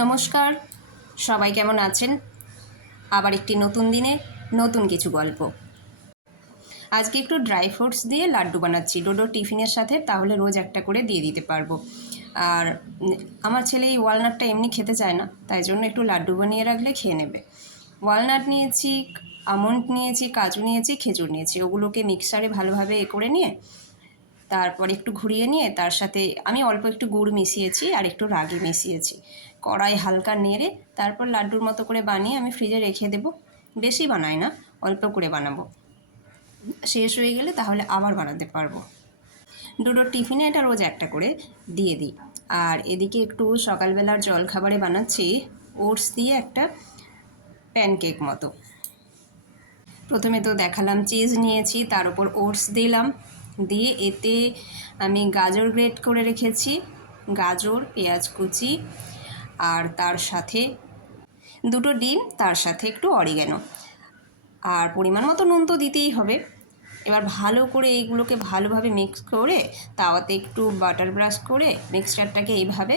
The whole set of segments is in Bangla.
নমস্কার, সবাই কেমন আছেন? আবার একটি নতুন দিনে নতুন কিছু গল্প। আজকে একটু ড্রাই ফ্রুটস দিয়ে লাড্ডু বানাচ্ছি ডোডোর টিফিনের সাথে, তাহলে রোজ একটা করে দিয়ে দিতে পারবো। আর আমার ছেলে এই ওয়ালনাটটা এমনি খেতে চায় না, তাই জন্য একটু লাড্ডু বানিয়ে রাখলে খেয়ে নেবে। ওয়ালনাট নিয়েছি, আমন্ড নিয়েছি, কাজু নিয়েছি, খেজুর নিয়েছি। ওগুলোকে মিক্সারে ভালোভাবে করে নিয়ে তারপর একটু ঘুরিয়ে নিয়ে তার সাথে আমি অল্প একটু গুড় মিশিয়েছি আর একটু রাগি মিশিয়েছি। কড়াই হালকা নেড়ে তারপর লাড্ডুর মতো করে বানিয়ে আমি ফ্রিজে রেখে দেবো। বেশি বানাই না, অল্প করে বানাবো। শেষ হয়ে গেলে তাহলে আবার বানাতে পারবো। ডোডোর টিফিনে এটা রোজ একটা করে দিয়ে দিই। আর এদিকে একটু সকালবেলার জলখাবারে বানাচ্ছি ওটস দিয়ে একটা প্যানকেক মতো। প্রথমে তো দেখালাম চিজ নিয়েছি, তার উপর ওটস দিলাম, দিয়ে এতে আমি গাজর গ্রেট করে রেখেছি, গাজর, পেঁয়াজ কুচি, আর তার সাথে দুটো ডিম, তার সাথে একটু অরিগ্যানো, আর পরিমাণ মতো নুন তো দিতেই হবে। এবার ভালো করে এইগুলোকে ভালোভাবে মিক্স করে তাওয়াতে একটু বাটার ব্রাশ করে মিক্সচারটাকে এইভাবে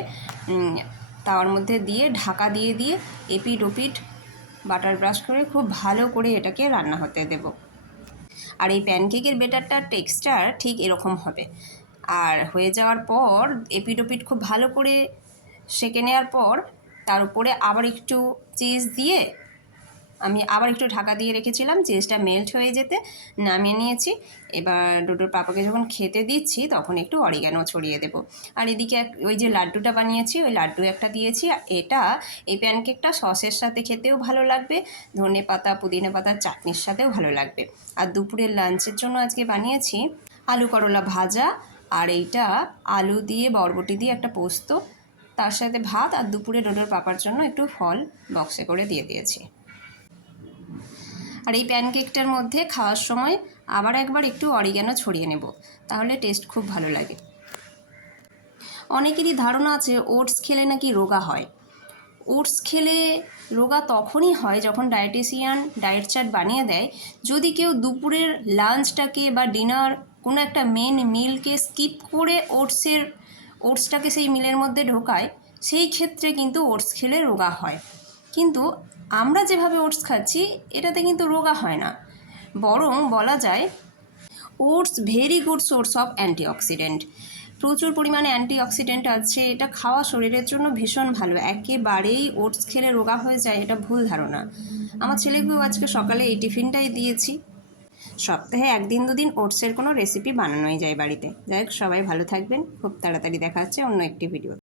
তাওয়ার মধ্যে দিয়ে ঢাকা দিয়ে দিয়ে এপিট ওপিট বাটার ব্রাশ করে খুব ভালো করে এটাকে রান্না হতে দেব। আর এই প্যানকেকের বেটারটার টেক্সচার ঠিক এরকম হবে। আর হয়ে যাওয়ার পর এপিট ওপিট খুব ভালো করে সেঁকে নেওয়ার পর তার উপরে আবার একটু চিজ দিয়ে আমি আবার একটু ঢাকা দিয়ে রেখেছিলাম চিজটা মেল্ট হয়ে যেতে, নামিয়ে নিয়েছি। এবার ডোডোর পাপাকে যখন খেতে দিচ্ছি তখন একটু অরিগ্যানো ছড়িয়ে দেবো। আর এদিকে ওই যে লাড্ডুটা বানিয়েছি ওই লাড্ডু একটা দিয়েছি। এটা এই প্যানকেকটা সসের সাথে খেতেও ভালো লাগবে, ধনে পাতা পুদিনা পাতার চাটনির সাথেও ভালো লাগবে। আর দুপুরের লাঞ্চের জন্য আজকে বানিয়েছি আলু করলা ভাজা, আর এইটা আলু দিয়ে বরবটি দিয়ে একটা পোস্ত, তার সাথে ভাত। আর দুপুরে ডোডোর পাপার জন্য একটু ফল বক্সে করে দিয়ে দিয়েছি। আর এই প্যানকেকটার মধ্যে খাওয়ার সময় আবার একবার একটু অরিগ্যানো ছড়িয়ে নেব, তাহলে টেস্ট খুব ভালো লাগে। অনেকেরই ধারণা আছে ওটস খেলে নাকি রোগা হয়। ওটস খেলে রোগা তখনই হয় যখন ডায়েটিশিয়ান ডায়েট চার্ট বানিয়ে দেয়, যদি কেউ দুপুরের লাঞ্চটাকে বা ডিনার কোনো একটা মেন মিলকে স্কিপ করে ওটসটাকে সেই মিলের মধ্যে ঢোকায়, সেই ক্ষেত্রে কিন্তু ওটস খেলে রোগা হয়। কিন্তু আমরা যেভাবে ওটস খাচ্ছি এটাতে কিন্তু রোগা হয় না, বরং বলা যায় oats very good source of antioxidant. প্রচুর পরিমাণে অ্যান্টিঅক্সিডেন্ট আছে, এটা খাওয়া শরীরের জন্য ভীষণ ভালো। একেবারেই ওটস খেলে রোগা হয়ে যায় এটা ভুল ধারণা। আমার ছেলেকেও আজকে সকালে এই টিফিনটাই দিয়েছি। সপ্তাহে একদিন দুদিন ওটসের কোনো রেসিপি বানানোই যায় বাড়িতে। যাই হোক, সবাই ভালো থাকবেন। খুব তাড়াতাড়ি দেখা হচ্ছে অন্য একটি ভিডিও।